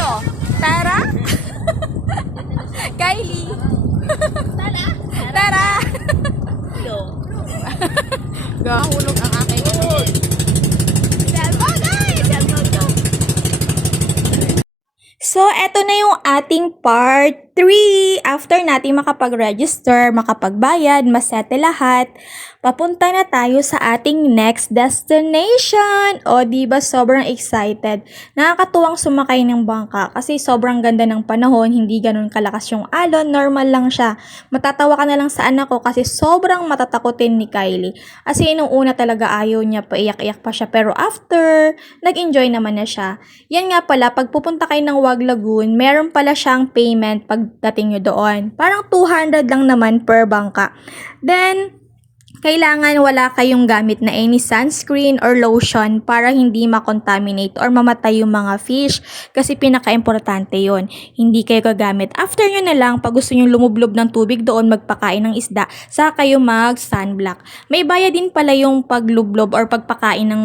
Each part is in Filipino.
Sino? Tara? Kylie? Tara! Gahulog ang aking cellphone, guys! Cellphone ko. So, eto na yung ating part 3. After natin makapag-register, makapagbayad, masete lahat, papunta na tayo sa ating next destination. O, diba sobrang excited. Nakakatuwang sumakay ng bangka kasi sobrang ganda ng panahon, hindi ganun kalakas yung alon, normal lang siya. Matatawa ka na lang sa anak ko kasi sobrang matatakotin ni Kylie. Kasi nung una talaga ayaw niya, paiyak-iyak pa siya. Pero after, nag-enjoy naman na siya. Yan nga pala, pag pupunta kayo ng Wag Lagoon, meron pala siyang payment pagdating nyo doon. Parang 200 lang naman per bangka. Then, kailangan wala kayong gamit na any sunscreen or lotion para hindi makontaminate or mamatay yung mga fish. Kasi pinaka-importante yon. Hindi kayo gagamit. After nyo na lang, pag gusto nyo lumublob ng tubig doon, magpakain ng isda, saka kayo mag-sunblock. May bayad din pala yung paglublob or pagpakain ng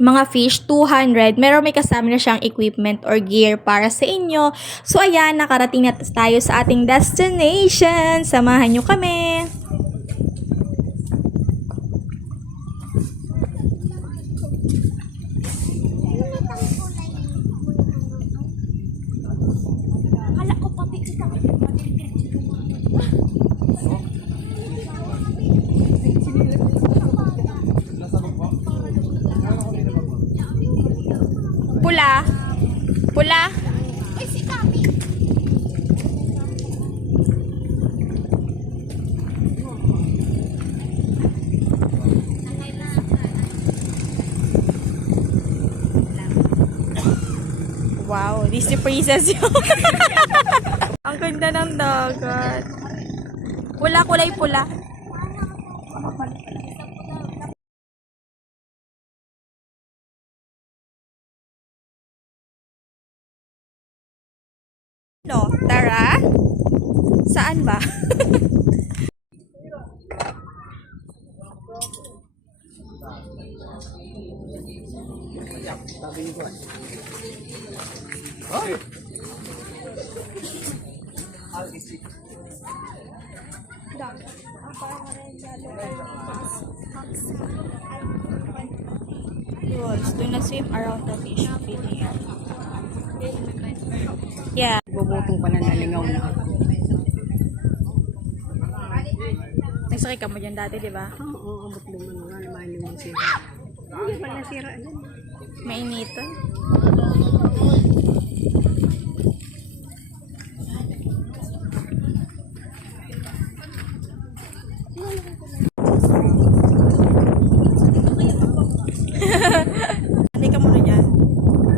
mga fish, 200. Meron may kasama na siyang equipment or gear para sa inyo. So, ayan, nakarating na tayo sa ating destination. Samahan nyo kami. Pula. Pula. Ay, si Kami. Wow, Disney Princess yun. Ang ganda ng dagat. Pula, kulay pula. No, Tara? Saan ba? Yes, do not swim around the fish feeding. Yeah. Bubutong pananalingaw na. Nagsakay ka mo dyan dati, di ba? Oo, abot naman nga naman yung sira. Hindi pa nasira dyan. Mainito. Hindi ka muna dyan.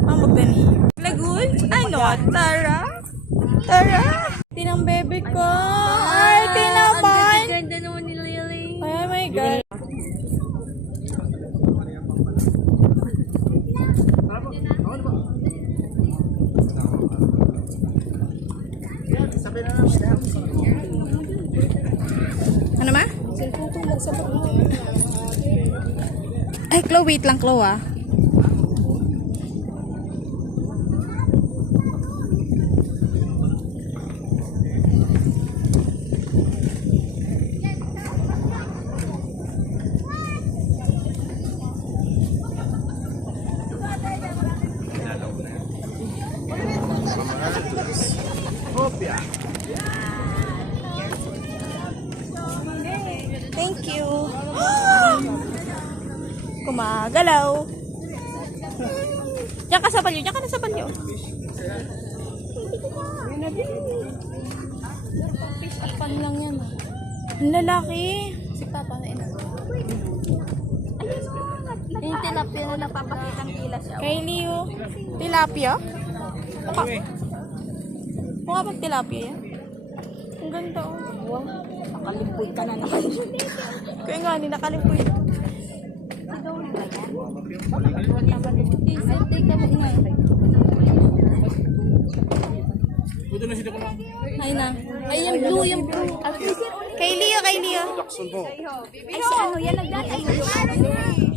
Magdani. Lagoon? Ano? Tara? Tara? Tinang bebe ko. Ay, tinaman. Ang ganda naman ni Lily. Oh my God. Ano ma? Ay, Chloe, wait lang, Chloe, ah. Thank you. Kumagalaw. Diyan ka sa balyo. Diyan ka na sa balyo. Pan lang yan. Ang lalaki. Si Papa na ina. Yung tilapia na napapakitang kila siya. Kay Leo. Tilapia? Baka. Mukha bang tilapia yan? Ang ganda oh. Wow, nakalimpoy ka na nakalimpoy. Kaya nga, hindi nakalimpoy. Take ka mo ingay. Ay na. Ay, yung blue, yung blue. Kay Leo, kay Leo. Ay, si ano, yan nagdaan. Ay,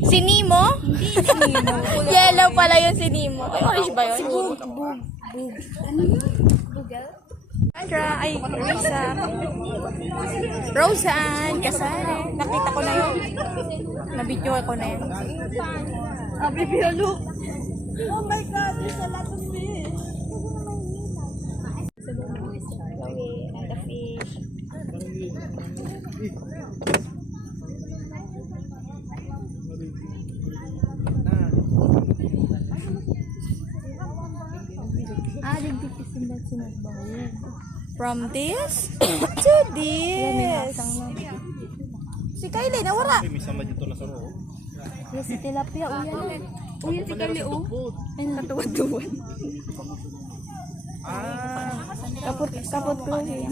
Si Nemo? Hindi, si Nemo. Yellow pala yun si Nemo. Ay, orange ba yun? Sandra, ay, Rosa. Roseanne, kasali. Nakita ko na yun. Nabidyo ko na yun. Baby, look. Oh my God, there's a lot of fish. And the fish. Digditisin sinagbaho. From this to this. Si Kylie, nawara. Yes, si tilapia. Uyan si Kali, oh. Ay, natuwad-tuwad. Kapot ko siya.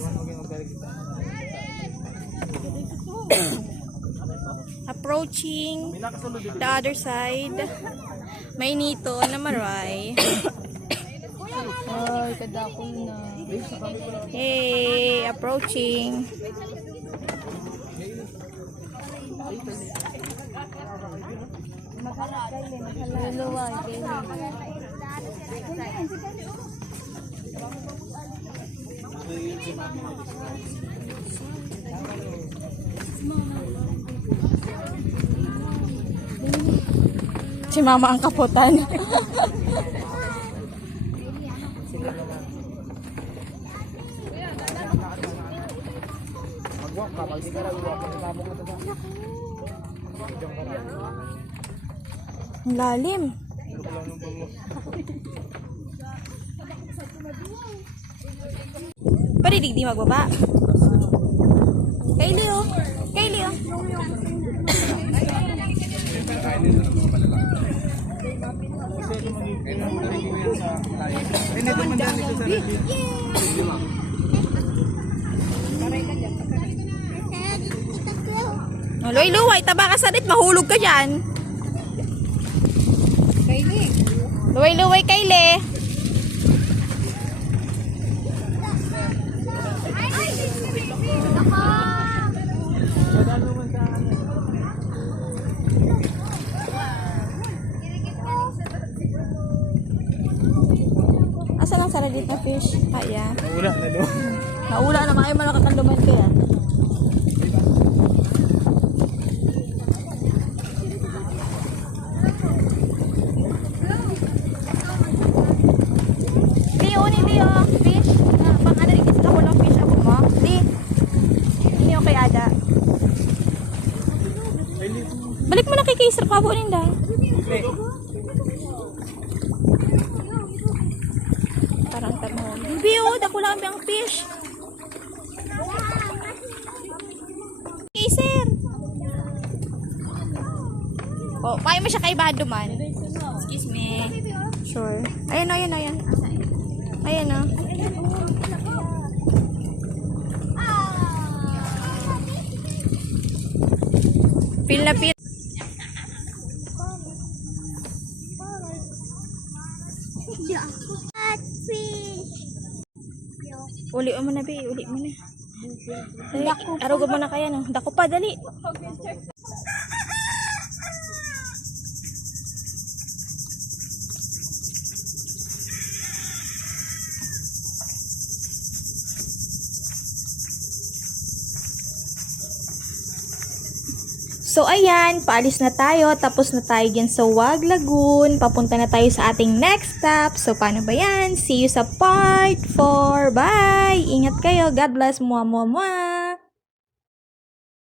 Approaching the other side. May nito na maray. Ay, kadakong na. Hey, approaching. Luluwag. Si Mama ang kaputan. Ang lalim. Pwede di magbaba. Kylie oh. Kylie oh. Luway-luway, taba ka sa rit, mahulog ka dyan. Kylie. Luway-luway, Kylie. Asan ang saradit na fish? Kaya. Naula, lalo. Naula na maayo man nakakanduman ko yan. Leo, ni Leo, fish. Pang ano rin kasi ako ng fish ako mo. Di. Hindi ako kay Ada. Balik mo na kay Kaysar, pabo ninda. Parang tanong. Bibi, oh, dako lang ang fish. Kaysar. Oh, kaya mo siya kay Bado man. Excuse me. Sure. Ayan o, ayan o, ayan. Ayan o. Feel na feel. Uli mo na, be. Uli mo na. Dali. Aruga mo na kaya, no? Dako pa, dali. So, ayan, paalis na tayo. Tapos na tayo dyan sa Wag Lagoon. Papunta na tayo sa ating next stop. So, paano ba yan? See you sa part 4. Bye! Ingat kayo. God bless. Mua, mua, mua.